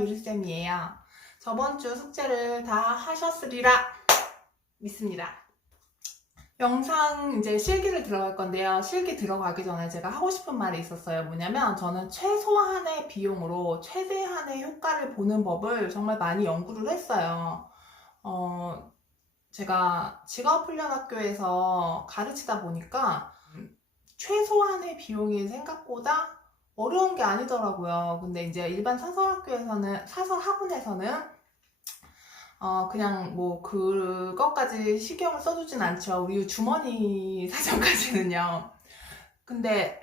유리쌤이에요. 저번 주 숙제를 다 하셨으리라 믿습니다. 영상 이제 실기를 들어갈 건데요. 실기 들어가기 전에 제가 하고 싶은 말이 있었어요. 뭐냐면 저는 최소한의 비용으로 최대한의 효과를 보는 법을 정말 많이 연구를 했어요. 제가 직업훈련학교에서 가르치다 보니까 최소한의 비용이 생각보다 어려운 게 아니더라고요. 근데 이제 일반 사설학원에서는 그냥 뭐 그것까지 신경을 써주진 않죠. 우리 주머니 사정까지는요. 근데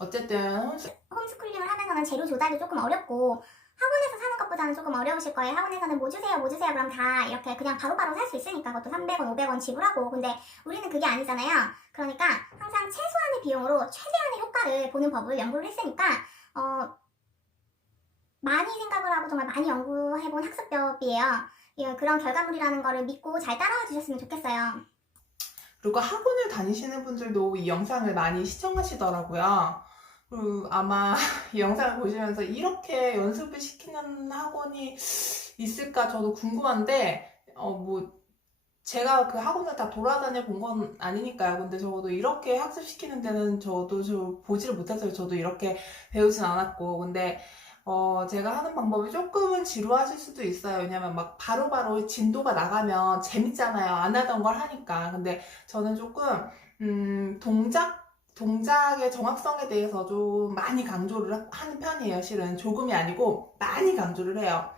어쨌든 홈스쿨링을 하면서는 재료 조달도 조금 어렵고 학원에서 사는 것보다는 조금 어려우실 거예요. 학원에서는 뭐 주세요 그럼 다 이렇게 그냥 바로바로 살 수 있으니까 그것도 300원 500원 지불하고. 근데 우리는 그게 아니잖아요. 그러니까 항상 최소한의 비용으로 최대한의 효과를 보는 법을 연구를 했으니까 많이 생각을 하고 정말 많이 연구해본 학습법이에요. 그런 결과물이라는 거를 믿고 잘 따라와 주셨으면 좋겠어요. 그리고 학원을 다니시는 분들도 이 영상을 많이 시청하시더라고요. 그리고 아마 이 영상을 보시면서 이렇게 연습을 시키는 학원이 있을까 저도 궁금한데 뭐 제가 그 학원을 다 돌아다녀 본 건 아니니까요. 근데 저도 이렇게 학습시키는 데는 저도 보지를 못해서 저도 이렇게 배우진 않았고. 근데 제가 하는 방법이 조금은 지루하실 수도 있어요. 왜냐면 막 바로바로 진도가 나가면 재밌잖아요. 안 하던 걸 하니까. 근데 저는 조금 동작의 정확성에 대해서 좀 많이 강조를 하는 편이에요. 실은 조금이 아니고 많이 강조를 해요.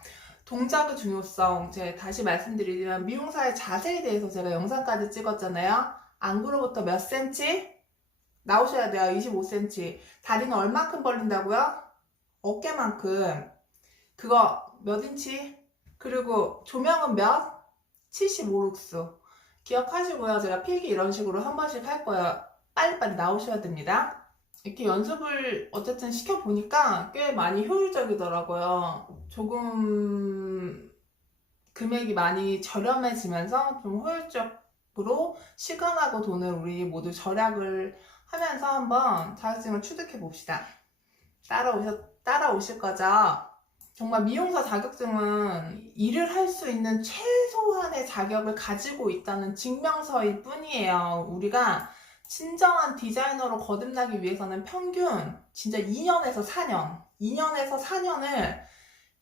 동작의 중요성, 제가 다시 말씀드리지만 미용사의 자세에 대해서 제가 영상까지 찍었잖아요. 안구로부터 몇 센치? 나오셔야 돼요. 25cm. 다리는 얼만큼 벌린다고요? 어깨만큼. 그거 몇 인치? 그리고 조명은 몇? 75룩스. 기억하시고요. 제가 필기 이런 식으로 한 번씩 할 거예요. 빨리빨리 나오셔야 됩니다. 이렇게 연습을 어쨌든 시켜보니까 꽤 많이 효율적이더라고요. 조금 금액이 많이 저렴해지면서 좀 효율적으로 시간하고 돈을 우리 모두 절약을 하면서 한번 자격증을 취득해 봅시다. 따라오실 거죠? 정말 미용사 자격증은 일을 할 수 있는 최소한의 자격을 가지고 있다는 증명서일 뿐이에요. 우리가 진정한 디자이너로 거듭나기 위해서는 평균 진짜 2년에서 4년을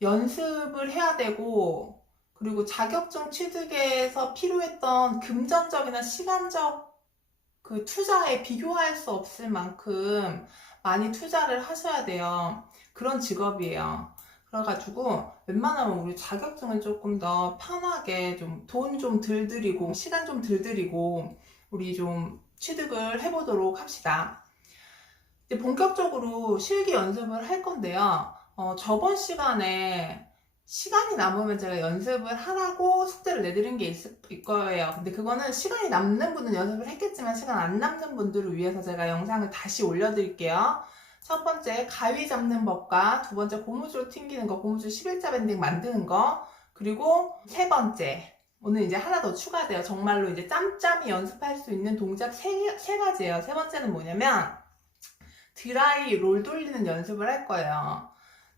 연습을 해야 되고, 그리고 자격증 취득에서 필요했던 금전적이나 시간적 그 투자에 비교할 수 없을 만큼 많이 투자를 하셔야 돼요. 그런 직업이에요. 그래가지고 웬만하면 우리 자격증을 조금 더 편하게 좀 돈 좀 덜 들이고 시간 좀 덜 들이고 우리 좀 취득을 해보도록 합시다. 이제 본격적으로 실기 연습을 할 건데요. 저번 시간에 시간이 남으면 제가 연습을 하라고 숙제를 내드린 게 있을 거예요. 근데 그거는 시간이 남는 분은 연습을 했겠지만 시간 안 남는 분들을 위해서 제가 영상을 다시 올려드릴게요. 첫 번째 가위 잡는 법과 두 번째 고무줄 튕기는 거, 고무줄 11자 밴딩 만드는 거, 그리고 세 번째 오늘 이제 하나 더 추가돼요. 정말로 이제 짬짬이 연습할 수 있는 동작 세 가지예요. 세 번째는 뭐냐면 드라이 롤 돌리는 연습을 할 거예요.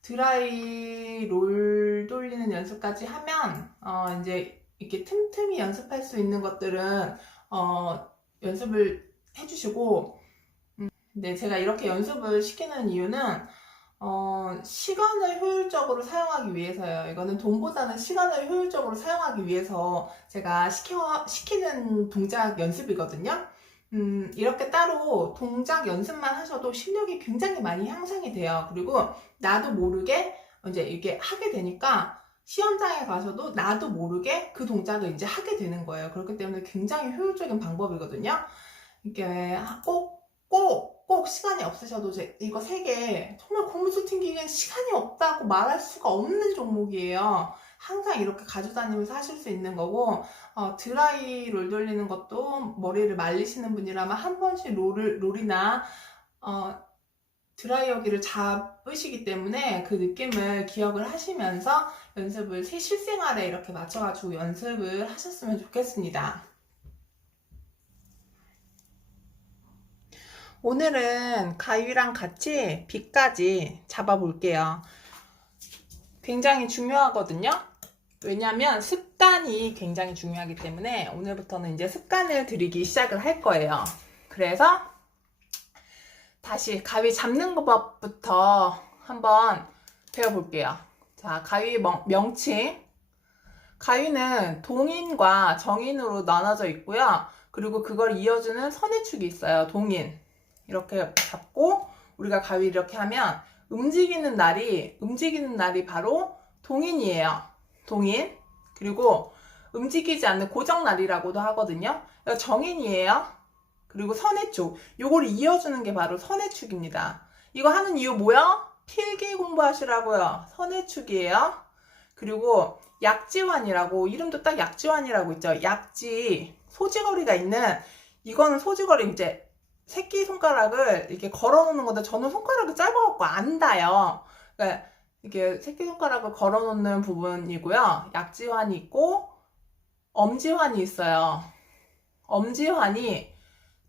드라이 롤 돌리는 연습까지 하면 이제 이렇게 틈틈이 연습할 수 있는 것들은 연습을 해주시고, 근데 제가 이렇게 연습을 시키는 이유는 시간을 효율적으로 사용하기 위해서요. 이거는 돈보다는 시간을 효율적으로 사용하기 위해서 제가 시키는 동작 연습이거든요. 이렇게 따로 동작 연습만 하셔도 실력이 굉장히 많이 향상이 돼요. 그리고 나도 모르게 이제 이렇게 하게 되니까 시험장에 가서도 나도 모르게 그 동작을 이제 하게 되는 거예요. 그렇기 때문에 굉장히 효율적인 방법이거든요. 이게 꼭 시간이 없으셔도 이거 세 개 정말 고무줄 튕기기엔 시간이 없다고 말할 수가 없는 종목이에요. 항상 이렇게 가지고 다니면서 하실 수 있는 거고, 드라이 롤 돌리는 것도 머리를 말리시는 분이라면 한 번씩 롤이나 드라이어기를 잡으시기 때문에 그 느낌을 기억을 하시면서 연습을 실생활에 이렇게 맞춰가지고 연습을 하셨으면 좋겠습니다. 오늘은 가위랑 같이 빗까지 잡아 볼게요. 굉장히 중요하거든요. 왜냐면 습관이 굉장히 중요하기 때문에 오늘부터는 이제 습관을 들이기 시작을 할 거예요. 그래서 다시 가위 잡는 법부터 한번 배워볼게요. 자, 가위 명칭. 가위는 동인과 정인으로 나눠져 있고요. 그리고 그걸 이어주는 선의축이 있어요. 동인. 이렇게 잡고 우리가 가위 이렇게 하면 움직이는 날이 바로 동인이에요. 동인. 그리고 움직이지 않는 고정날이라고도 하거든요. 정인이에요. 그리고 선의축. 요걸 이어주는 게 바로 선의축입니다. 이거 하는 이유 뭐야? 필기 공부하시라고요. 선의축이에요. 그리고 약지환이라고, 이름도 딱 약지환이라고 있죠. 약지, 소지거리가 있는, 이거는 소지거리, 이제 새끼손가락을 이렇게 걸어 놓는 건데, 저는 손가락이 짧아갖고 안 닿아요. 그러니까 이렇게 새끼손가락을 걸어 놓는 부분이고요. 약지환이 있고, 엄지환이 있어요. 엄지환이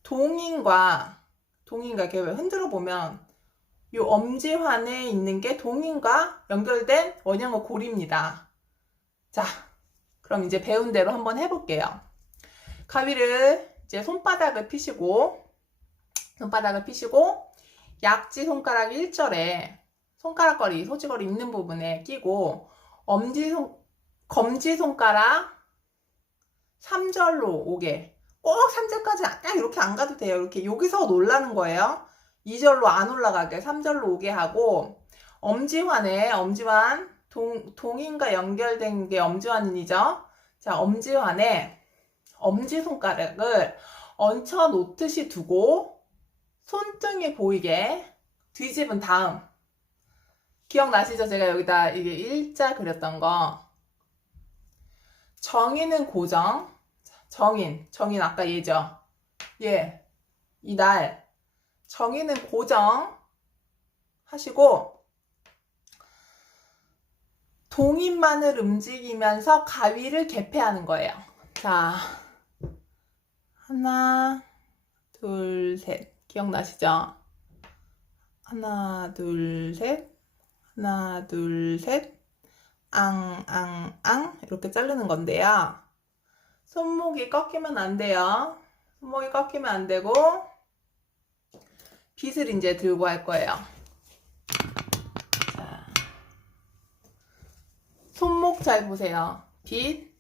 동인과 이렇게 흔들어 보면, 이 엄지환에 있는 게 동인과 연결된 원형어 고리입니다. 자, 그럼 이제 배운 대로 한번 해볼게요. 가위를 이제 손바닥을 피시고 약지 손가락 1절에 손가락거리, 소지거리 있는 부분에 끼고 검지 손가락 3절로 오게. 꼭 3절까지 딱 이렇게 안 가도 돼요. 이렇게 여기서 놀라는 거예요. 2절로 안 올라가게 3절로 오게 하고, 엄지환 동인과 연결된 게 엄지환이죠. 자, 엄지환에 엄지손가락을 얹혀 놓듯이 두고 손등이 보이게 뒤집은 다음, 기억나시죠? 제가 여기다 이게 일자 그렸던 거. 정인은 고정. 정인 아까 얘죠. 이날 정인은 고정 하시고, 동인만을 움직이면서 가위를 개폐하는 거예요. 자, 하나, 둘, 셋. 기억나시죠? 하나, 둘, 셋. 하나, 둘, 셋. 이렇게 자르는 건데요. 손목이 꺾이면 안 돼요. 손목이 꺾이면 안 되고, 빗을 이제 들고 할 거예요. 자, 손목 잘 보세요. 빗.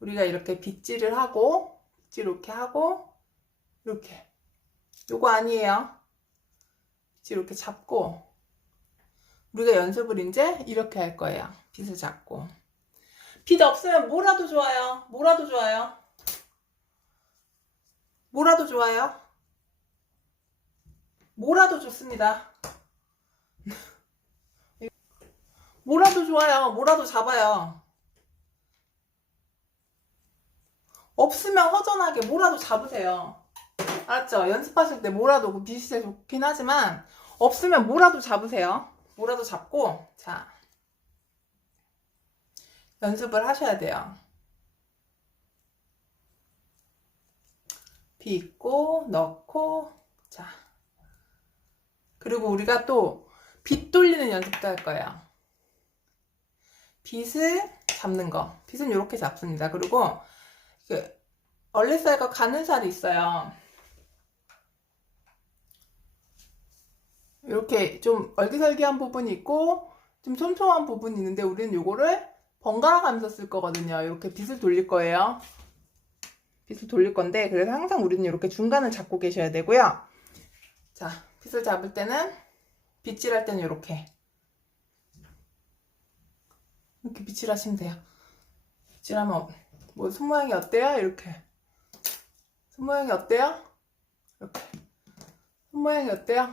우리가 이렇게 빗질을 하고, 이렇게 하고, 이렇게. 요거 아니에요. 빗질 이렇게 잡고, 우리가 연습을 이제 이렇게 할 거예요. 빗을 잡고. 빗 없으면 뭐라도 좋아요. 뭐라도 좋아요. 뭐라도 좋아요. 뭐라도 좋습니다. 뭐라도 좋아요. 뭐라도 잡아요. 없으면 허전하게 뭐라도 잡으세요. 알았죠? 연습하실 때 뭐라도 비슷해 좋긴 하지만 없으면 뭐라도 잡으세요. 뭐라도 잡고, 자, 연습을 하셔야 돼요. 빗고 넣고, 자, 그리고 우리가 또 빗 돌리는 연습도 할 거예요. 빗을 잡는 거. 빗은 이렇게 잡습니다. 그리고 얼레살과 가는살이 있어요. 이렇게 좀 얼기설기한 부분이 있고 좀 촘촘한 부분이 있는데, 우리는 요거를 번갈아 가면서 쓸 거거든요. 이렇게 빗을 돌릴 거예요. 빗을 돌릴 건데, 그래서 항상 우리는 이렇게 중간을 잡고 계셔야 되고요. 자, 빗을 잡을 때는, 빗질할 때는 이렇게 빗질하시면 돼요. 빗질하면 뭐 손 모양이 어때요? 이렇게. 손 모양이 어때요? 이렇게. 손 모양이 어때요?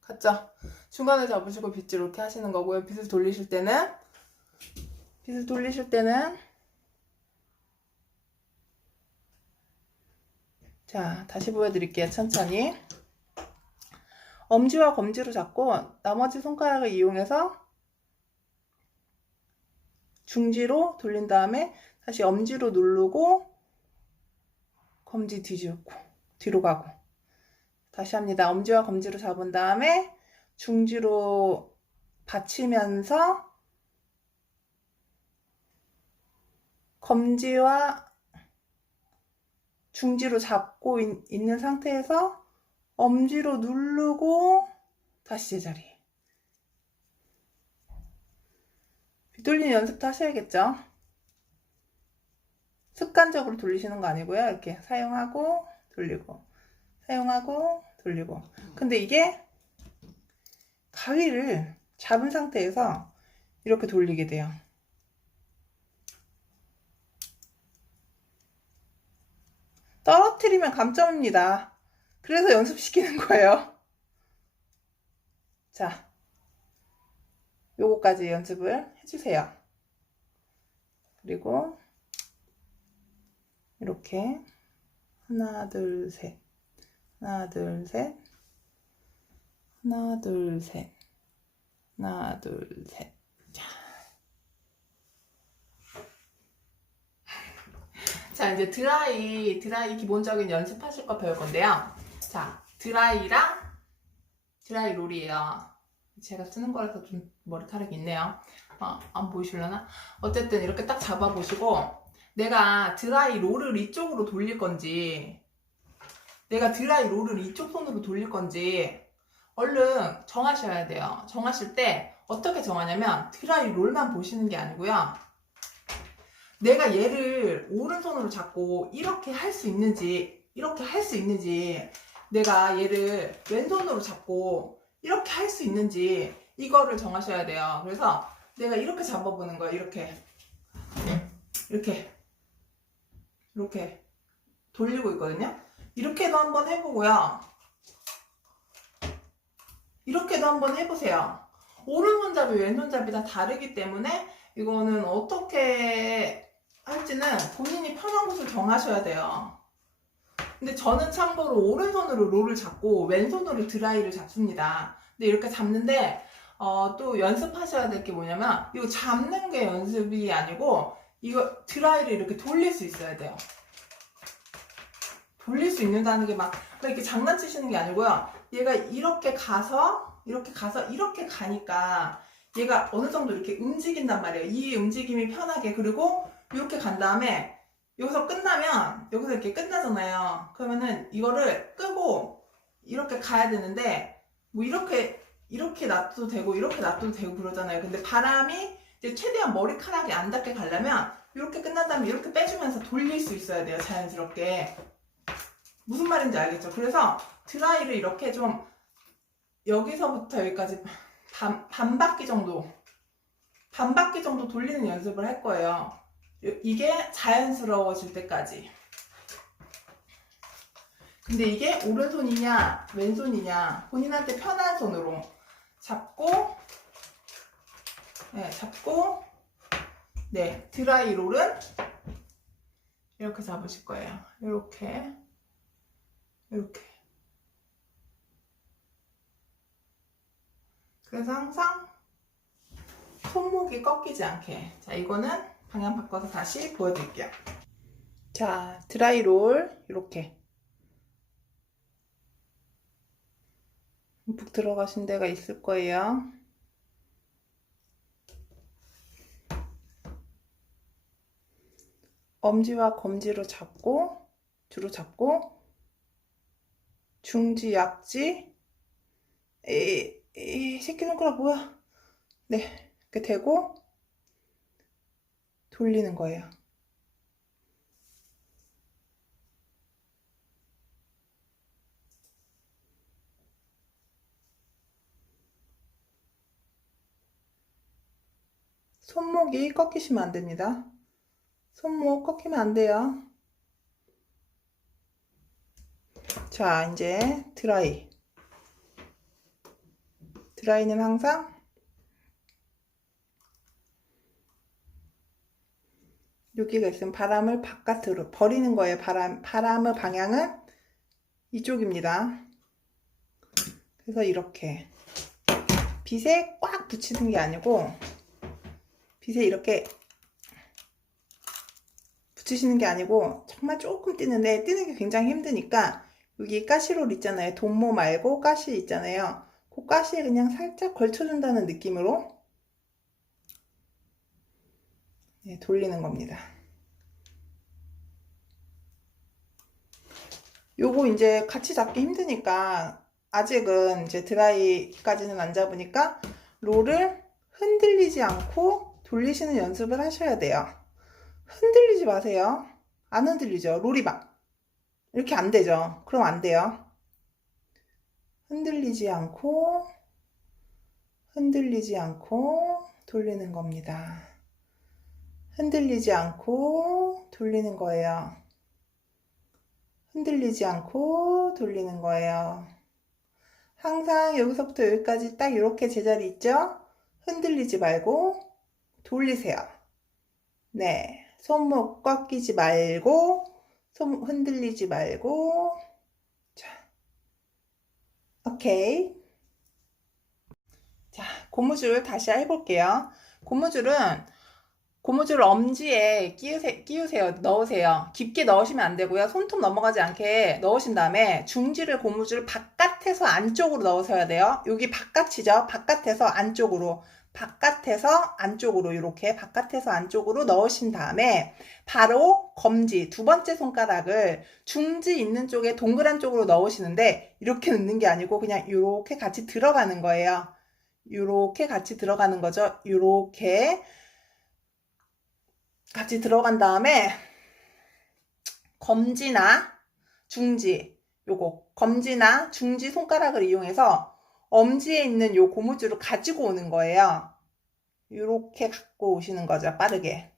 같죠? 중간을 잡으시고 빗질 이렇게 하시는 거고요. 빗을 돌리실 때는 자, 다시 보여드릴게요. 천천히. 엄지와 검지로 잡고 나머지 손가락을 이용해서 중지로 돌린 다음에 다시 엄지로 누르고 검지 뒤집고 뒤로 가고, 다시 합니다. 엄지와 검지로 잡은 다음에 중지로 받치면서 검지와 중지로 잡고 있는 상태에서 엄지로 누르고 다시 제자리. 빗돌리는 연습도 하셔야겠죠? 습관적으로 돌리시는 거 아니고요. 이렇게 사용하고 돌리고 사용하고 돌리고. 근데 이게 가위를 잡은 상태에서 이렇게 돌리게 돼요. 떨어뜨리면 감점입니다. 그래서 연습시키는 거예요. 자, 요거까지 연습을 해주세요. 그리고 이렇게 하나, 둘, 셋, 하나, 둘, 셋, 하나, 둘, 셋, 하나, 둘, 셋. 자, 이제 드라이 기본적인 연습하실 거 배울 건데요. 자, 드라이 롤이에요. 제가 쓰는 거라서 좀 머리카락이 있네요. 안 보이실려나? 어쨌든 이렇게 딱 잡아보시고, 내가 드라이 롤을 이쪽으로 돌릴 건지, 내가 드라이 롤을 이쪽 손으로 돌릴 건지, 얼른 정하셔야 돼요. 정하실 때 어떻게 정하냐면, 드라이 롤만 보시는 게 아니고요. 내가 얘를 오른손으로 잡고 이렇게 할 수 있는지, 내가 얘를 왼손으로 잡고 이렇게 할 수 있는지, 이거를 정하셔야 돼요. 그래서 내가 이렇게 잡아보는 거예요. 이렇게 돌리고 있거든요. 이렇게도 한번 해보고요. 이렇게도 한번 해보세요. 오른손잡이, 왼손잡이 다 다르기 때문에 이거는 어떻게 할지는 본인이 편한 곳을 정하셔야 돼요. 근데 저는 참고로 오른손으로 롤을 잡고 왼손으로 드라이를 잡습니다. 근데 이렇게 잡는데 또 연습하셔야 될 게 뭐냐면, 이거 잡는 게 연습이 아니고 이거 드라이를 이렇게 돌릴 수 있어야 돼요. 돌릴 수 있는다는 게 막 이렇게 장난치시는 게 아니고요. 얘가 이렇게 가니까 얘가 어느 정도 이렇게 움직인단 말이에요. 이 움직임이 편하게. 그리고 이렇게 간 다음에 여기서 끝나면, 여기서 이렇게 끝나잖아요. 그러면은 이거를 끄고 이렇게 가야 되는데, 뭐 이렇게 놔둬도 되고 이렇게 놔둬도 되고 그러잖아요. 근데 바람이 이제 최대한 머리카락이 안 닿게 가려면 이렇게 끝난 다음에 이렇게 빼주면서 돌릴 수 있어야 돼요. 자연스럽게. 무슨 말인지 알겠죠? 그래서 드라이를 이렇게 좀 여기서부터 여기까지 반 바퀴 정도 돌리는 연습을 할 거예요. 이게 자연스러워질 때까지. 근데 이게 오른손이냐 왼손이냐 본인한테 편한 손으로 잡고, 드라이 롤은 이렇게 잡으실 거예요. 이렇게. 그래서 항상 손목이 꺾이지 않게. 자, 이거는 방향 바꿔서 다시 보여드릴게요. 자, 드라이 롤 이렇게 푹 들어가신 데가 있을 거예요. 엄지와 검지로 주로 잡고 중지, 약지, 새끼 손가락 뭐야? 네, 이렇게 대고 돌리는 거예요. 손목이 꺾이시면 안 됩니다. 손목 꺾이면 안 돼요. 자, 이제 드라이는 항상 여기가 있으면 바람을 바깥으로 버리는 거예요. 바람의 방향은 이쪽입니다. 그래서 이렇게 빗에 꽉 붙이는 게 아니고, 빗에 이렇게 붙이시는 게 아니고 정말 조금 뛰는데, 뛰는 게 굉장히 힘드니까 여기 가시롤 있잖아요. 돈모 말고 가시 있잖아요. 그 가시에 그냥 살짝 걸쳐준다는 느낌으로 돌리는 겁니다. 요거 이제 같이 잡기 힘드니까 아직은 이제 드라이까지는 안 잡으니까 롤을 흔들리지 않고 돌리시는 연습을 하셔야 돼요. 흔들리지 마세요. 안 흔들리죠? 롤이 막 이렇게 안 되죠? 그럼 안 돼요. 흔들리지 않고 돌리는 겁니다. 흔들리지 않고 돌리는 거예요. 흔들리지 않고 돌리는 거예요. 항상 여기서부터 여기까지 딱 이렇게 제자리 있죠? 흔들리지 말고 돌리세요. 네, 손목 꺾이지 말고 손 흔들리지 말고. 자, 오케이. 자, 고무줄 다시 해볼게요. 고무줄을 엄지에 끼우세요. 넣으세요. 깊게 넣으시면 안 되고요. 손톱 넘어가지 않게 넣으신 다음에 중지를 고무줄 바깥에서 안쪽으로 넣으셔야 돼요. 여기 바깥이죠. 바깥에서 안쪽으로 이렇게 바깥에서 안쪽으로 넣으신 다음에 바로 검지 두 번째 손가락을 중지 있는 쪽에 동그란 쪽으로 넣으시는데 이렇게 넣는 게 아니고 그냥 이렇게 같이 들어가는 거예요. 이렇게 같이 들어가는 거죠. 이렇게 같이 들어간 다음에 검지나 중지, 검지나 중지 손가락을 이용해서 엄지에 있는 요 고무줄을 가지고 오는 거예요. 이렇게 갖고 오시는 거죠. 빠르게.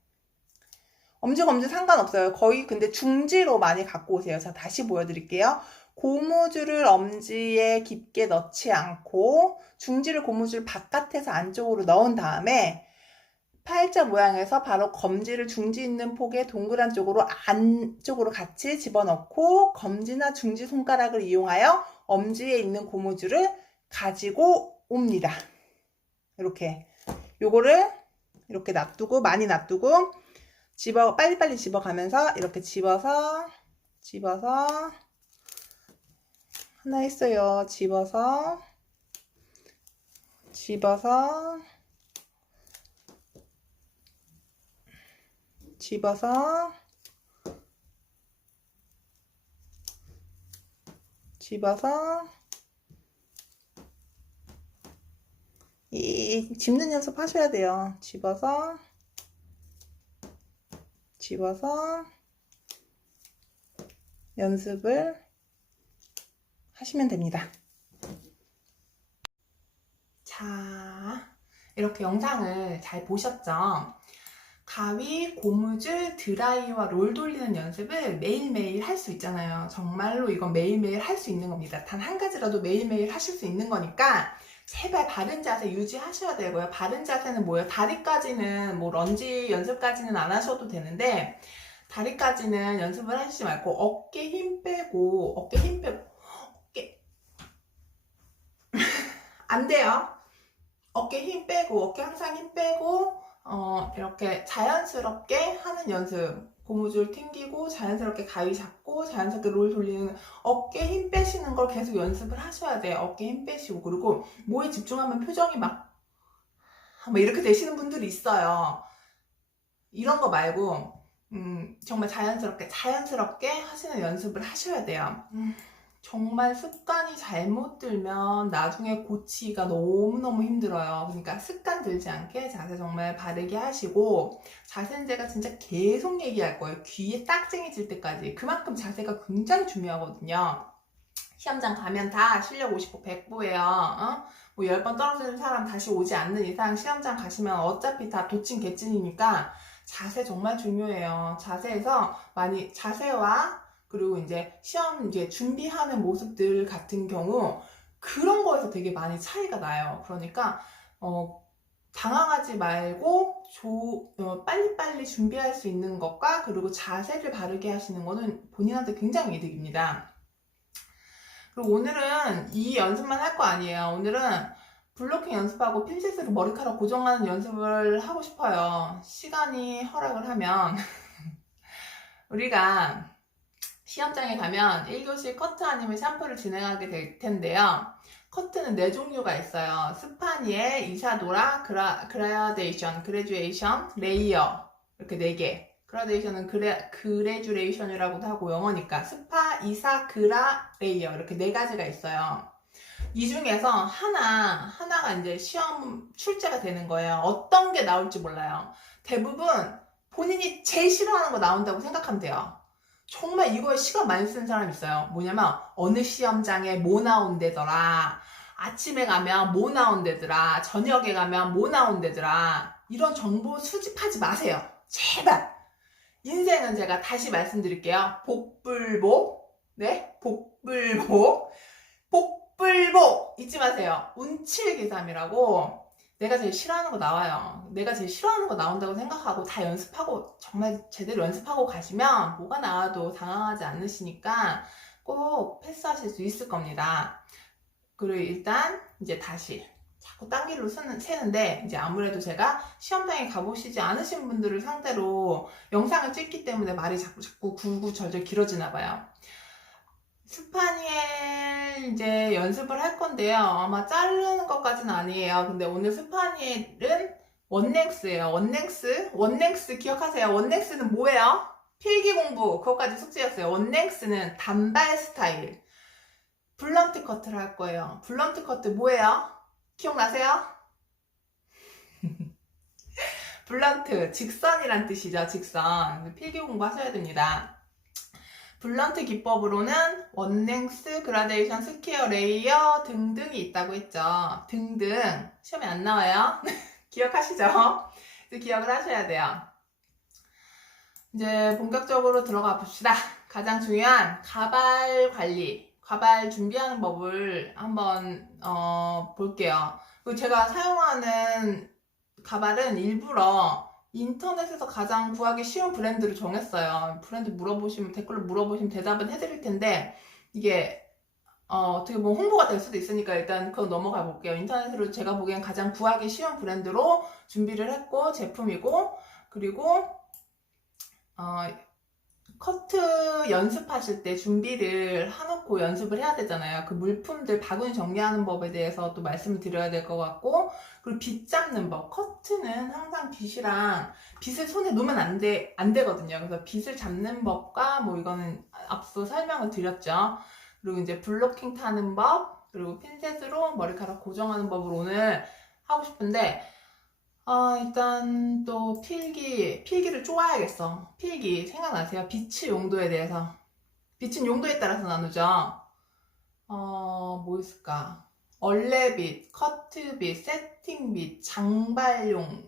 엄지 검지 상관없어요. 거의 근데 중지로 많이 갖고 오세요. 자, 다시 보여드릴게요. 고무줄을 엄지에 깊게 넣지 않고 중지를 고무줄 바깥에서 안쪽으로 넣은 다음에 팔자 모양에서 바로 검지를 중지 있는 폭의 동그란 쪽으로 안쪽으로 같이 집어넣고 검지나 중지 손가락을 이용하여 엄지에 있는 고무줄을 가지고 옵니다. 이렇게 요거를 이렇게 놔두고 많이 놔두고 빨리빨리 집어가면서 이렇게 집어서 하나 했어요. 집어서 이 집는 연습 하셔야 돼요. 집어서 연습을 하시면 됩니다. 자, 이렇게 영상을 잘 보셨죠? 가위, 고무줄, 드라이와 롤 돌리는 연습을 매일매일 할 수 있잖아요. 정말로 이건 매일매일 할 수 있는 겁니다. 단 한 가지라도 매일매일 하실 수 있는 거니까 제발 바른 자세 유지하셔야 되고요. 바른 자세는 뭐예요? 다리까지는 뭐 런지 연습까지는 안 하셔도 되는데 다리까지는 연습을 하시지 말고 어깨 힘 빼고 안 돼요. 어깨 힘 빼고 어깨 항상 힘 빼고 이렇게 자연스럽게 하는 연습. 고무줄 튕기고 자연스럽게 가위 잡고 자연스럽게 롤 돌리는 어깨 힘 빼시는 걸 계속 연습을 하셔야 돼요. 어깨 힘 빼시고 그리고 뭐에 집중하면 표정이 막 이렇게 되시는 분들이 있어요. 이런 거 말고 정말 자연스럽게 하시는 연습을 하셔야 돼요. 정말 습관이 잘못 들면 나중에 고치기가 너무너무 힘들어요. 그러니까 습관 들지 않게 자세 정말 바르게 하시고 자세는 제가 진짜 계속 얘기할 거예요. 귀에 딱쟁이 질 때까지. 그만큼 자세가 굉장히 중요하거든요. 시험장 가면 다 실력 50% 100%예요. 뭐 10번 떨어지는 사람 다시 오지 않는 이상 시험장 가시면 어차피 다 도찐 개찐이니까 자세 정말 중요해요. 자세와 그리고 이제 시험 이제 준비하는 모습들 같은 경우 그런 거에서 되게 많이 차이가 나요. 그러니까 당황하지 말고 빨리빨리 준비할 수 있는 것과 그리고 자세를 바르게 하시는 거는 본인한테 굉장히 이득입니다. 그리고 오늘은 이 연습만 할 거 아니에요. 오늘은 블로킹 연습하고 핀셋으로 머리카락 고정하는 연습을 하고 싶어요. 시간이 허락을 하면 우리가 시험장에 가면 1교시 커트 아니면 샴푸를 진행하게 될 텐데요. 커트는 4종류가 있어요. 스파니엘, 이사도라, 그라듀에이션, 레이어 이렇게 4개. 그라데이션은 그레주레이션이라고도 하고 영어니까 스파, 이사, 그라, 레이어 이렇게 네 가지가 있어요. 이 중에서 하나가 이제 시험 출제가 되는 거예요. 어떤 게 나올지 몰라요. 대부분 본인이 제일 싫어하는 거 나온다고 생각하면 돼요. 정말 이거에 시간 많이 쓰는 사람이 있어요. 뭐냐면 어느 시험장에 뭐 나온대더라. 아침에 가면 뭐 나온대더라. 저녁에 가면 뭐 나온대더라. 이런 정보 수집하지 마세요. 제발. 인생은 제가 다시 말씀드릴게요. 복불복. 네? 복불복. 복불복 잊지 마세요. 운칠기삼이라고 내가 제일 싫어하는 거 나와요. 내가 제일 싫어하는 거 나온다고 생각하고 다 연습하고 정말 제대로 연습하고 가시면 뭐가 나와도 당황하지 않으시니까 꼭 패스하실 수 있을 겁니다. 그리고 일단 이제 다시 자꾸 딴 길로 새는데 이제 아무래도 제가 시험장에 가보시지 않으신 분들을 상대로 영상을 찍기 때문에 말이 자꾸 구구절절 길어지나 봐요. 스파니엘 이제 연습을 할 건데요. 아마 자르는 것까지는 아니에요. 근데 오늘 스파니엘은 원랭스예요. 원랭스 기억하세요. 원랭스는 뭐예요? 필기 공부 그것까지 숙제였어요. 원랭스는 단발 스타일. 블런트 커트를 할 거예요. 블런트 커트 뭐예요? 기억나세요? 블런트 직선이란 뜻이죠. 직선. 필기 공부 하셔야 됩니다. 블런트 기법으로는 원랭스, 그라데이션, 스퀘어, 레이어 등등이 있다고 했죠. 등등. 시험에 안 나와요. 기억하시죠? 기억을 하셔야 돼요. 이제 본격적으로 들어가 봅시다. 가장 중요한 가발 관리, 가발 준비하는 법을 한번 볼게요. 그리고 제가 사용하는 가발은 일부러 인터넷에서 가장 구하기 쉬운 브랜드를 정했어요. 브랜드 댓글로 물어보시면 대답은 해드릴 텐데 이게 어떻게 보면 홍보가 될 수도 있으니까 일단 그거 넘어가 볼게요. 인터넷으로 제가 보기엔 가장 구하기 쉬운 브랜드로 준비를 했고 제품이고 그리고 커트 연습하실 때 준비를 해놓고 연습을 해야 되잖아요. 그 물품들 바구니 정리하는 법에 대해서 또 말씀을 드려야 될 것 같고 그리고 빗 잡는 법. 커트는 항상 빗을 손에 놓으면 안 되거든요. 그래서 빗을 잡는 법과 뭐 이거는 앞서 설명을 드렸죠. 그리고 이제 블로킹 타는 법 그리고 핀셋으로 머리카락 고정하는 법을 오늘 하고 싶은데 일단 또 필기를 쪼아야겠어. 필기 생각나세요? 빛의 용도에 대해서. 빛은 용도에 따라서 나누죠. 뭐 있을까? 얼레빛, 커트빛, 세팅빛, 장발용,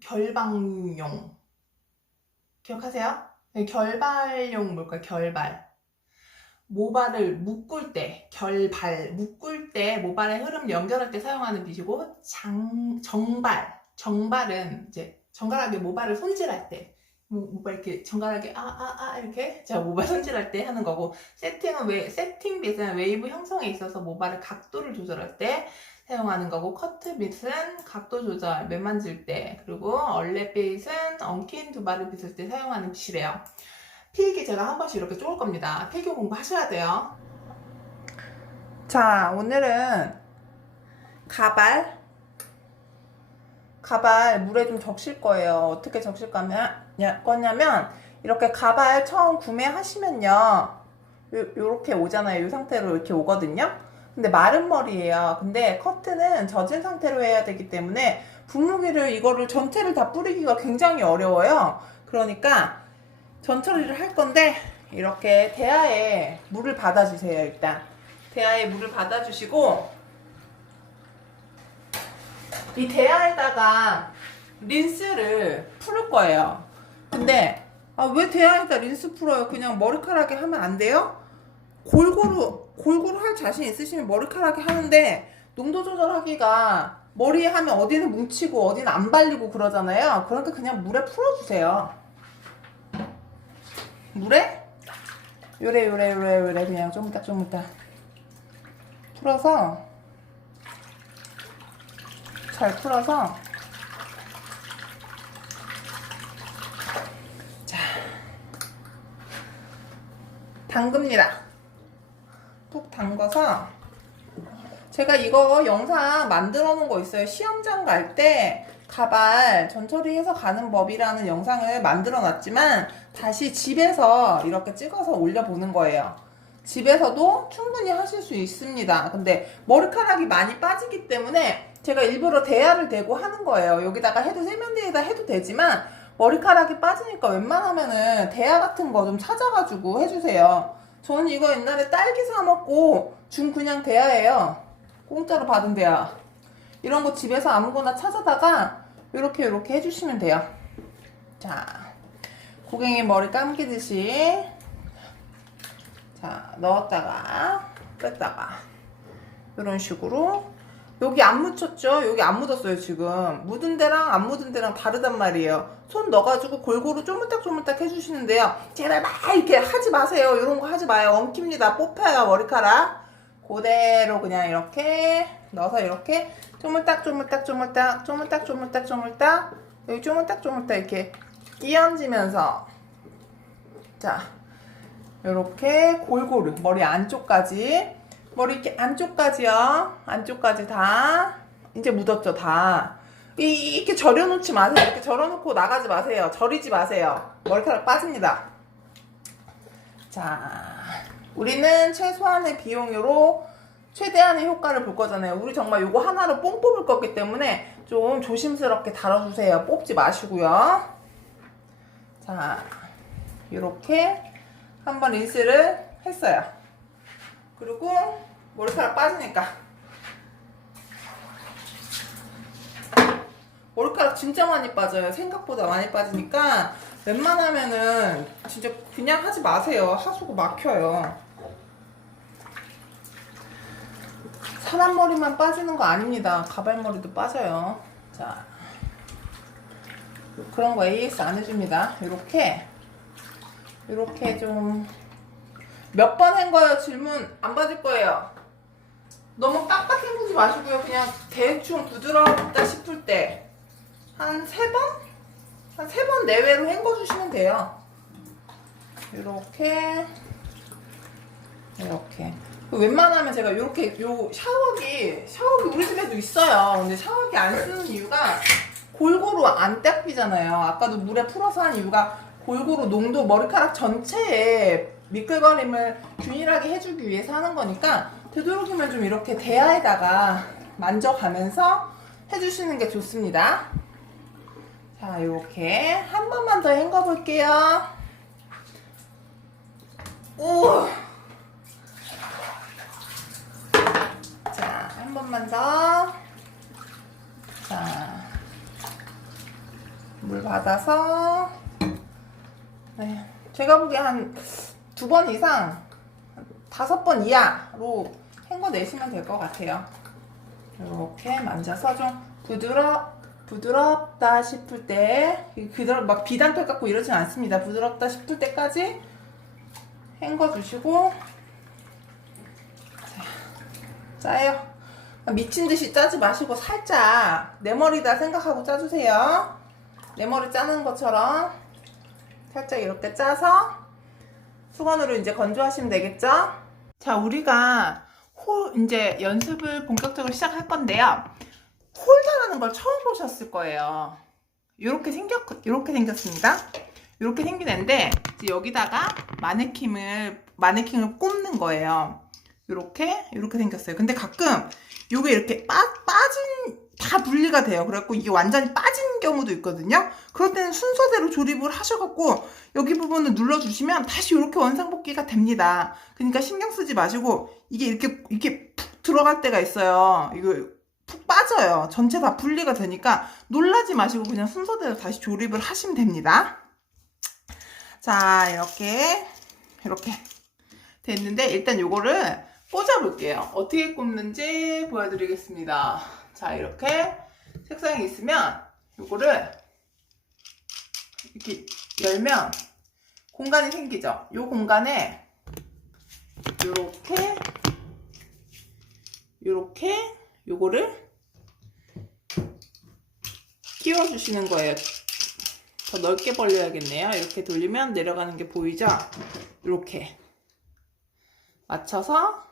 결방용. 기억하세요? 네, 결발용 뭘까요? 결발. 모발을 묶을 때, 묶을 때, 모발의 흐름 연결할 때 사용하는 빗이고, 정발은 이제 정갈하게 모발을 손질할 때, 모발 이렇게 정갈하게, 이렇게, 자, 모발 손질할 때 하는 거고, 세팅 빗은 웨이브 형성에 있어서 모발의 각도를 조절할 때 사용하는 거고, 커트 빗은 각도 조절, 맨 만질 때, 그리고 얼레 빗은 엉킨 두발을 빗을 때 사용하는 빗이래요. 필기 제가 한 번씩 이렇게 쪼을 겁니다. 필기 공부 하셔야 돼요. 자, 오늘은 가발 물에 좀 적실 거예요. 어떻게 적실 거냐면 이렇게 가발 처음 구매하시면요. 요렇게 오잖아요. 이 상태로 이렇게 오거든요. 근데 마른 머리예요. 근데 커트는 젖은 상태로 해야 되기 때문에 분무기를 이거를 전체를 다 뿌리기가 굉장히 어려워요. 그러니까 전처리를 할 건데 이렇게 대야에 물을 받아주세요. 일단 대야에 물을 받아주시고 이 대야에다가 린스를 풀을 거예요. 근데 왜 대야에다 린스 풀어요? 그냥 머리카락에 하면 안 돼요? 골고루 할 자신 있으시면 머리카락에 하는데 농도 조절하기가 머리에 하면 어디는 뭉치고 어디는 안 발리고 그러잖아요. 그러니까 그냥 물에 풀어주세요. 물에 요래 그냥 좀 이따 풀어서 잘 풀어서 자 담급니다. 푹 담궈서 제가 이거 영상 만들어 놓은 거 있어요. 시험장 갈 때 가발 전처리해서 가는 법이라는 영상을 만들어 놨지만 다시 집에서 이렇게 찍어서 올려보는 거예요. 집에서도 충분히 하실 수 있습니다. 근데 머리카락이 많이 빠지기 때문에 제가 일부러 대야를 대고 하는 거예요. 여기다가 해도 세면대에다 해도 되지만 머리카락이 빠지니까 웬만하면은 대야 같은 거 좀 찾아가지고 해주세요. 저는 이거 옛날에 딸기 사 먹고 준 그냥 대야예요. 공짜로 받은 대야. 이런 거 집에서 아무거나 찾아다가 이렇게 해주시면 돼요. 자, 고갱이 머리 감기듯이 자, 넣었다가 뺐다가 이런 식으로. 여기 안 묻혔죠? 여기 안 묻었어요. 지금 묻은 데랑 안 묻은 데랑 다르단 말이에요. 손 넣어가지고 골고루 쪼물딱쪼물딱 해주시는데요. 제발 막 이렇게 하지 마세요. 이런 거 하지 마요. 엉킵니다. 뽑혀요 머리카락. 그대로 그냥 이렇게 넣어서 이렇게 쪼물딱쪼물딱쪼물딱 쪼물딱쪼물딱쪼물딱 여기 쪼물딱쪼물딱 이렇게 끼얹으면서 자, 이렇게 골고루 머리 안쪽까지, 머리 이렇게 안쪽까지요. 안쪽까지 다 이제 묻었죠. 다 이렇게 절여놓지 마세요. 이렇게 절여놓고 나가지 마세요. 절이지 마세요. 머리카락 빠집니다. 자, 우리는 최소한의 비용으로 최대한의 효과를 볼 거잖아요. 우리 정말 요거 하나로 뽕 뽑을 거기 때문에 좀 조심스럽게 다뤄주세요. 뽑지 마시고요. 자, 이렇게 한번 린스를 했어요. 그리고 머리카락 빠지니까 머리카락 진짜 많이 빠져요. 생각보다 많이 빠지니까 웬만하면은 진짜 그냥 하지 마세요. 하수구 막혀요. 사람 머리만 빠지는 거 아닙니다. 가발머리도 빠져요. 자, 그런 거 AS 안 해줍니다. 이렇게 좀 몇 번 헹궈요? 질문 안 받을 거예요. 너무 빡빡 헹구지 마시고요. 그냥 대충 부드럽다 싶을 때 한 3번? 한 3번 내외로 헹궈주시면 돼요. 이렇게 웬만하면 제가 이렇게 요 샤워기 우리 집에도 있어요. 근데 샤워기 안 쓰는 이유가 골고루 안 닦이잖아요. 아까도 물에 풀어서 한 이유가 골고루 농도 머리카락 전체에 미끌거림을 균일하게 해주기 위해서 하는 거니까 되도록이면 좀 이렇게 대야에다가 만져가면서 해주시는 게 좋습니다. 자, 이렇게 한 번만 더 헹궈 볼게요. 오! 자, 한 번만 더. 자, 물 받아서. 네, 제가 보기에 한 2번 이상, 5번 이하로 헹궈내시면 될 것 같아요. 이렇게 만져서 좀 부드럽다 싶을 때, 그대로 막 비단털 같고 이러진 않습니다. 부드럽다 싶을 때까지 헹궈주시고, 짜요. 미친 듯이 짜지 마시고 살짝 내 머리다 생각하고 짜주세요. 내 머리 짜는 것처럼 살짝 이렇게 짜서 수건으로 이제 건조하시면 되겠죠? 자, 우리가 이제 연습을 본격적으로 시작할 건데요. 홀더라는 걸 처음 보셨을 거예요. 이렇게 생겼습니다. 이렇게 생긴 앤데 이제 여기다가 마네킹을 꼽는 거예요. 이렇게 생겼어요. 근데 가끔 이게 이렇게 다 분리가 돼요. 그래갖고 이게 완전히 빠진 경우도 있거든요. 그럴 때는 순서대로 조립을 하셔갖고 여기 부분을 눌러주시면 다시 이렇게 원상복귀가 됩니다. 그러니까 신경 쓰지 마시고 이게 이렇게 푹 들어갈 때가 있어요. 이거 푹 빠져요. 전체 다 분리가 되니까 놀라지 마시고 그냥 순서대로 다시 조립을 하시면 됩니다. 자, 이렇게 됐는데 일단 요거를 꽂아볼게요. 어떻게 꽂는지 보여드리겠습니다. 자, 이렇게 색상이 있으면 요거를 이렇게 열면 공간이 생기죠. 요 공간에 요렇게 요거를 끼워주시는 거예요. 더 넓게 벌려야겠네요. 이렇게 돌리면 내려가는 게 보이죠? 이렇게 맞춰서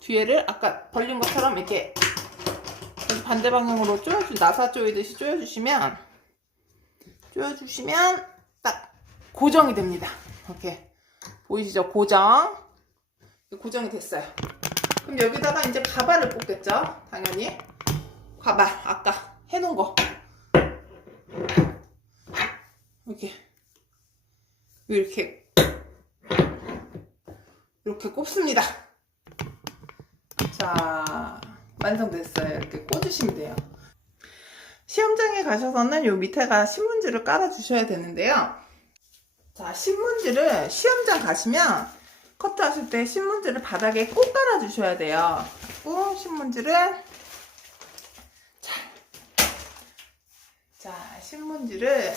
뒤에를 아까 벌린 것처럼 이렇게 반대 방향으로 나사 조이듯이 조여주시면 딱 고정이 됩니다. 이렇게 보이시죠? 고정이 됐어요. 그럼 여기다가 이제 가발을 꽂겠죠? 당연히 가발 아까 해놓은 거 이렇게 꼽습니다. 자, 완성됐어요. 이렇게 꽂으시면 돼요. 시험장에 가셔서는 요 밑에가 신문지를 깔아 주셔야 되는데요. 자, 신문지를 시험장 가시면 커트 하실 때 신문지를 바닥에 꼭 깔아 주셔야 돼요. 꼭 신문지를 신문지를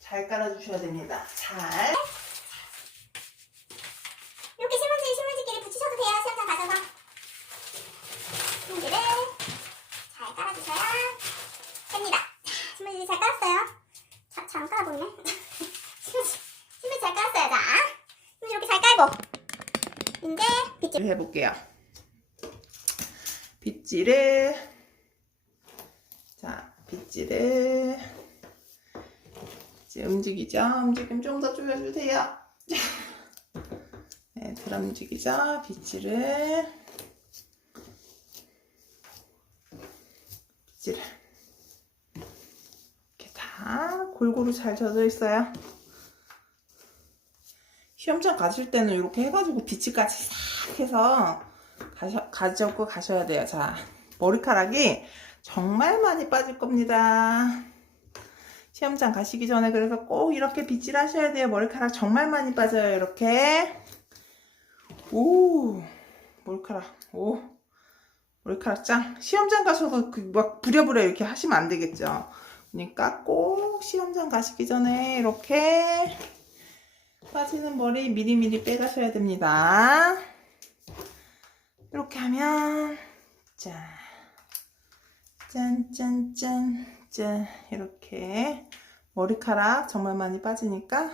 잘 깔아 주셔야 됩니다. 이렇게 신문지끼리 붙이셔도 돼요. 시험장 가셔서 신문지를 잘 깔아주셔야 됩니다. 신문지 잘 깔았어요. 잘 안 깔아보이네. 신문지 잘 깔았어요. 자, 신문지 이렇게 잘 깔고 이제 빗질 해볼게요. 빗질을 이제 움직이죠? 움직임 좀 더 조여주세요. 네, 덜 움직이죠? 빗질을 이렇게 다 골고루 잘 젖어 있어요. 시험장 가실 때는 이렇게 해가지고 빗질까지 싹 해서 가져고 가셔야 돼요. 자, 머리카락이 정말 많이 빠질 겁니다. 시험장 가시기 전에 그래서 꼭 이렇게 빗질 하셔야 돼요. 머리카락 정말 많이 빠져요. 이렇게. 머리카락 짱. 시험장 가셔서 막 부랴부랴 이렇게 하시면 안 되겠죠. 그러니까 꼭 시험장 가시기 전에 이렇게 빠지는 머리 미리미리 빼가셔야 됩니다. 이렇게 하면 짠 이렇게 머리카락 정말 많이 빠지니까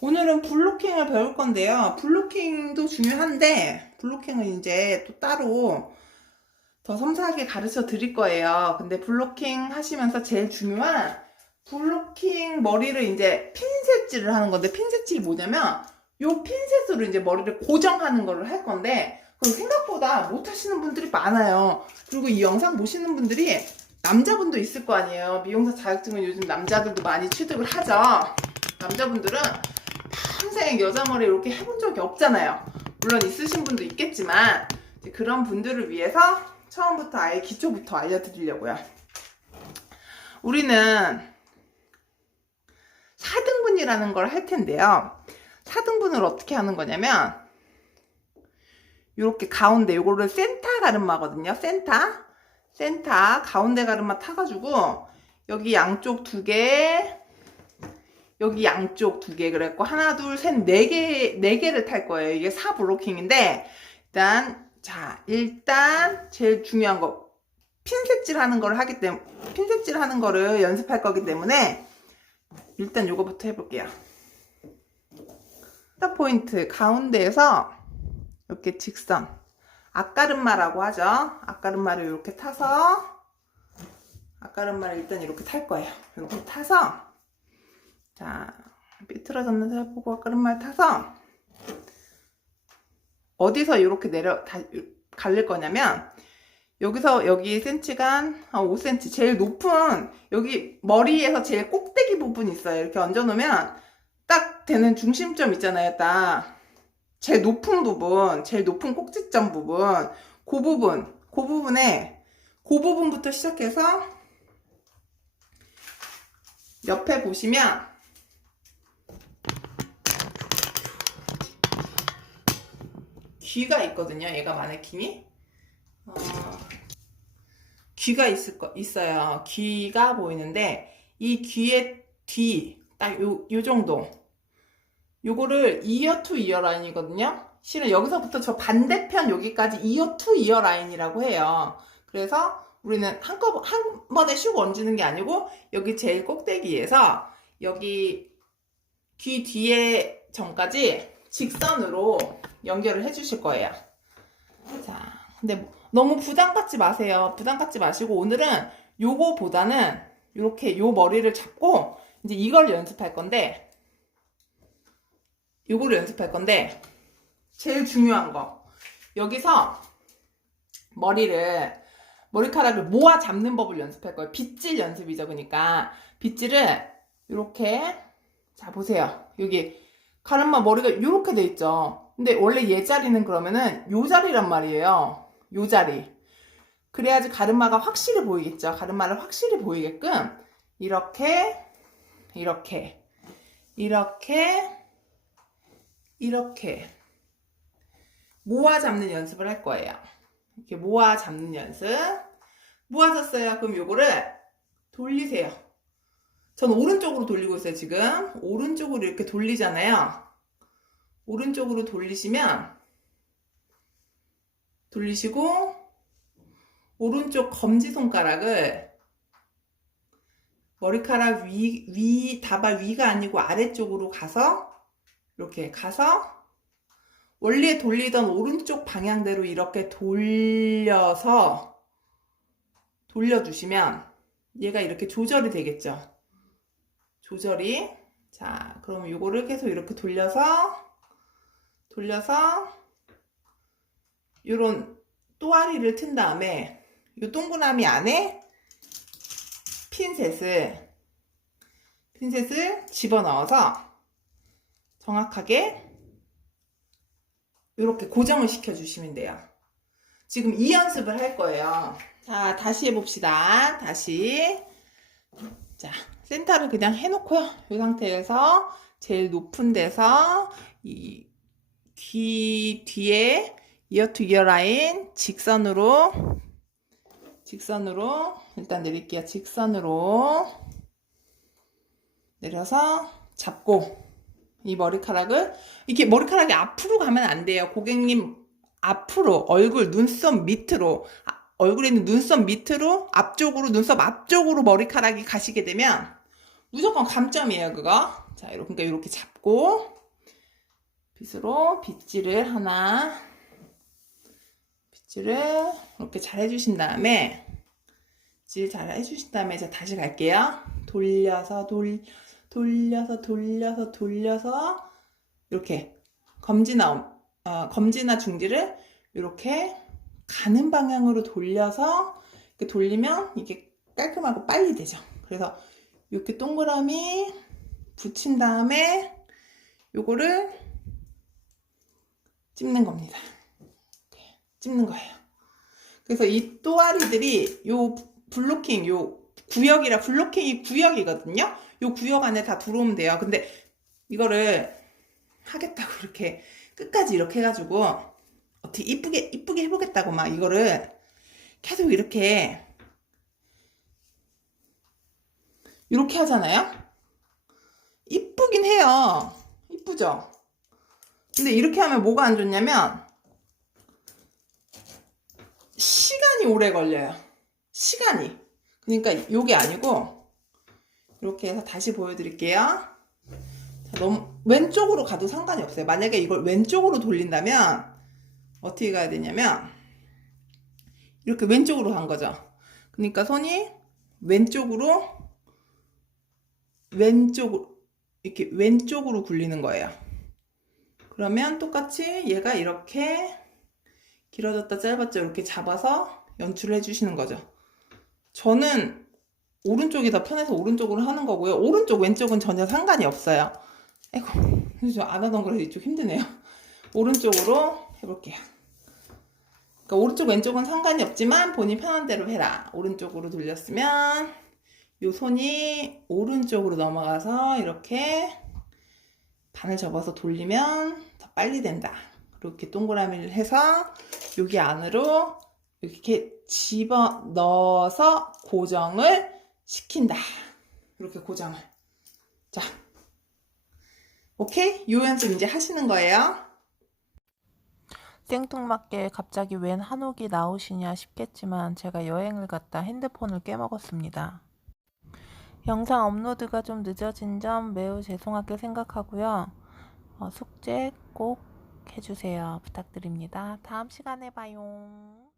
오늘은 블로킹을 배울 건데요. 블로킹도 중요한데 블로킹은 이제 또 따로 더 섬세하게 가르쳐 드릴 거예요. 근데 블로킹 하시면서 제일 중요한 블로킹 머리를 이제 핀셋질을 하는 건데, 핀셋질이 뭐냐면 요 핀셋으로 이제 머리를 고정하는 거를 할 건데, 그럼 생각보다 못 하시는 분들이 많아요. 그리고 이 영상 보시는 분들이 남자분도 있을 거 아니에요. 미용사 자격증은 요즘 남자들도 많이 취득을 하죠. 남자분들은 평생 여자 머리 이렇게 해본 적이 없잖아요. 물론 있으신 분도 있겠지만 그런 분들을 위해서 처음부터 아예 기초부터 알려드리려고요. 우리는 4등분이라는 걸 할 텐데요. 4등분을 어떻게 하는 거냐면 이렇게 가운데 요거를 센터 가르마거든요. 센터 가운데 가르마 타가지고 여기 양쪽 2개, 여기 양쪽 2개, 그랬고 하나 둘 셋 4개를 탈 거예요. 이게 4블로킹인데 일단 제일 중요한 거 핀셋질 하는 거를 하기 때문에, 핀셋질 하는 거를 연습할 거기 때문에 일단 요거부터 해볼게요. 스타 포인트 가운데에서 이렇게 직선, 앞가르마라고 하죠. 앞가르마를 이렇게 타서, 앞가르마를 일단 이렇게 탈 거예요. 이렇게 타서, 삐뚤어졌나 살펴보고 앞가르마를 타서 어디서 이렇게 갈릴 거냐면, 여기서 여기 센치가 한 5cm, 제일 높은 여기 머리에서 제일 꼭대기 부분이 있어요. 이렇게 얹어놓으면 딱 되는 중심점 있잖아요. 딱 제일 높은 부분, 제일 높은 꼭지점 부분, 그 부분부터 시작해서 옆에 보시면 귀가 있거든요. 얘가 마네킹이 귀가 있어요. 귀가 보이는데 이 귀의 뒤 딱 요 정도, 요거를 이어 투 이어 라인이거든요. 실은 여기서부터 저 반대편 여기까지 이어 투 이어 라인이라고 해요. 그래서 우리는 한 번에 슉 얹는 게 아니고 여기 제일 꼭대기에서 여기 귀 뒤에 전까지 직선으로 연결을 해 주실 거예요. 자, 근데 너무 부담 갖지 마세요. 부담 갖지 마시고 오늘은 요거보다는 이렇게 요 머리를 잡고 이제 이걸 연습할 건데, 요거를 연습할 건데 제일 중요한 거, 여기서 머리카락을 모아 잡는 법을 연습할 거예요. 빗질 연습이죠. 그러니까 빗질을 이렇게, 자 보세요. 여기 가르마 머리가 이렇게 돼 있죠. 근데 원래 얘 자리는 그러면은 요 자리란 말이에요. 요 자리. 그래야지 가르마가 확실히 보이겠죠. 가르마를 확실히 보이게끔 이렇게 이렇게 모아 잡는 연습을 할 거예요. 이렇게 모아 잡는 연습. 모아졌어요. 그럼 요거를 돌리세요. 저는 오른쪽으로 돌리고 있어요. 지금 오른쪽으로 이렇게 돌리잖아요. 오른쪽으로 돌리시고 오른쪽 검지손가락을 머리카락 다발 위가 아니고 아래쪽으로 가서 이렇게 가서 원래 돌리던 오른쪽 방향대로 이렇게 돌려주시면 얘가 이렇게 조절이 되겠죠. 조절이. 자, 그럼 요거를 계속 이렇게 돌려서 요런 또아리를 튼 다음에 요 동그라미 안에 핀셋을 집어넣어서 정확하게 이렇게 고정을 시켜주시면 돼요. 지금 이 연습을 할 거예요. 자, 다시 해봅시다. 자, 센터를 그냥 해놓고요. 이 상태에서 제일 높은 데서 이 귀 뒤에 이어 투 이어 라인 직선으로 일단 내릴게요. 직선으로 내려서 잡고 이 머리카락을, 이렇게 머리카락이 앞으로 가면 안 돼요. 고객님 앞으로, 얼굴 눈썹 밑으로, 얼굴에 있는 눈썹 밑으로 앞쪽으로, 눈썹 앞쪽으로 머리카락이 가시게 되면 무조건 감점이에요. 그거. 자, 그러니까 이렇게 잡고 빗으로 빗질을 이렇게 잘 해주신 다음에 이제 다시 갈게요. 돌려서 이렇게 검지나 중지를 이렇게 가는 방향으로 돌려서 이렇게 돌리면 이게 깔끔하고 빨리 되죠. 그래서 이렇게 동그라미 붙인 다음에 요거를 찝는 겁니다. 찝는 거예요. 그래서 이 또아리들이 요 블로킹, 요 구역이라 블로킹이 구역이거든요. 요 구역 안에 다 들어오면 돼요. 근데 이거를 하겠다고 이렇게 끝까지 이렇게 해가지고 어떻게 이쁘게 해보겠다고 막 이거를 계속 이렇게 하잖아요. 이쁘긴 해요. 이쁘죠? 근데 이렇게 하면 뭐가 안 좋냐면 시간이 오래 걸려요. 시간이. 그러니까 요게 아니고 이렇게 해서 다시 보여드릴게요. 자, 너무 왼쪽으로 가도 상관이 없어요. 만약에 이걸 왼쪽으로 돌린다면 어떻게 가야 되냐면 이렇게 왼쪽으로 간 거죠. 그러니까 손이 왼쪽으로 이렇게 왼쪽으로 굴리는 거예요. 그러면 똑같이 얘가 이렇게 길어졌다 짧았죠. 이렇게 잡아서 연출을 해주시는 거죠. 저는 오른쪽이 더 편해서 오른쪽으로 하는 거고요. 오른쪽 왼쪽은 전혀 상관이 없어요. 아이고, 저 안 하던 거라서 이쪽 힘드네요. 오른쪽으로 해볼게요. 그러니까 오른쪽 왼쪽은 상관이 없지만 본인 편한 대로 해라. 오른쪽으로 돌렸으면 요 손이 오른쪽으로 넘어가서 이렇게 반을 접어서 돌리면 더 빨리 된다. 이렇게 동그라미를 해서 여기 안으로 이렇게 집어 넣어서 고정을 시킨다. 이렇게 고정을. 자, 오케이? 요 연습 이제 하시는 거예요. 생뚱맞게 갑자기 웬 한옥이 나오시냐 싶겠지만 제가 여행을 갔다 핸드폰을 깨먹었습니다. 영상 업로드가 좀 늦어진 점 매우 죄송하게 생각하고요. 숙제 꼭 해주세요. 부탁드립니다. 다음 시간에 봐요.